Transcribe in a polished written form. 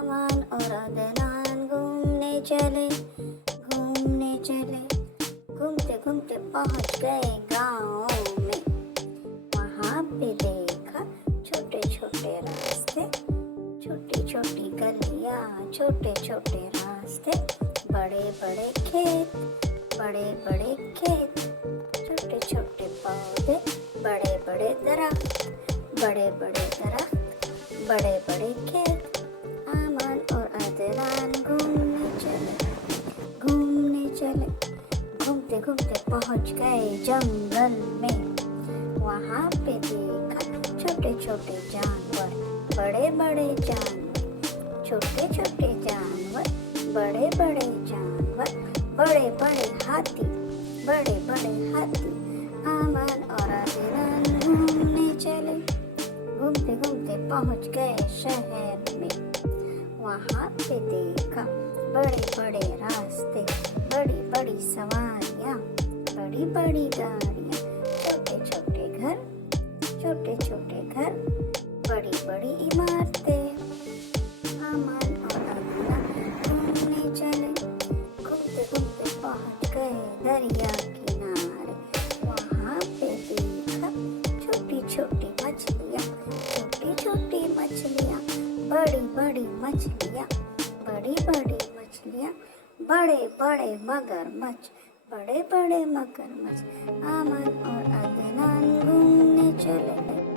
आमान और अदनान घूमने चले, घूमने चले। घूमते घूमते पहुंच गए गाँव में। वहाँ पे देखा छोटे छोटे रास्ते, छोटी छोटी गलियाँ, छोटे छोटे रास्ते, बड़े बड़े खेत, बड़े बड़े खेत, छोटे छोटे पौधे, बड़े बड़े दरख्त, बड़े बड़े दरख्त, बड़े बड़े खेत। आमान और अदनान घूमने चले, घूमने चले। घूमते घूमते पहुंच गए जंगल में। वहाँ पे देखा छोटे छोटे जानवर, बड़े बड़े जानवर, छोटे छोटे जानवर, बड़े बड़े जानवर, बड़े बड़े हाथी, बड़े बड़े हाथी। आमान और अदनान घूमने चले, घूमते घूमते पहुंच गए शहर में। वहाँ पे देखा बड़े बड़े रास्ते, बड़ी बड़ी सवारियाँ, बड़ी बड़ी गाड़ियाँ, छोटे छोटे घर, छोटे छोटे घर, बड़ी बड़ी इमारतें। आमान और अदनान घूमने चले, घूमते घूमते पहुंच गए दरिया किनारे। वहाँ पे देखा छोटी छोटी मछलियाँ, छोटी छोटी मछलियाँ, बड़ी बड़ी मछलियाँ, बड़ी बड़ी मछलियाँ, बड़े बड़े मगरमच्छ, बड़े बड़े मगरमच्छ। आमान और अदनान घूमने चले।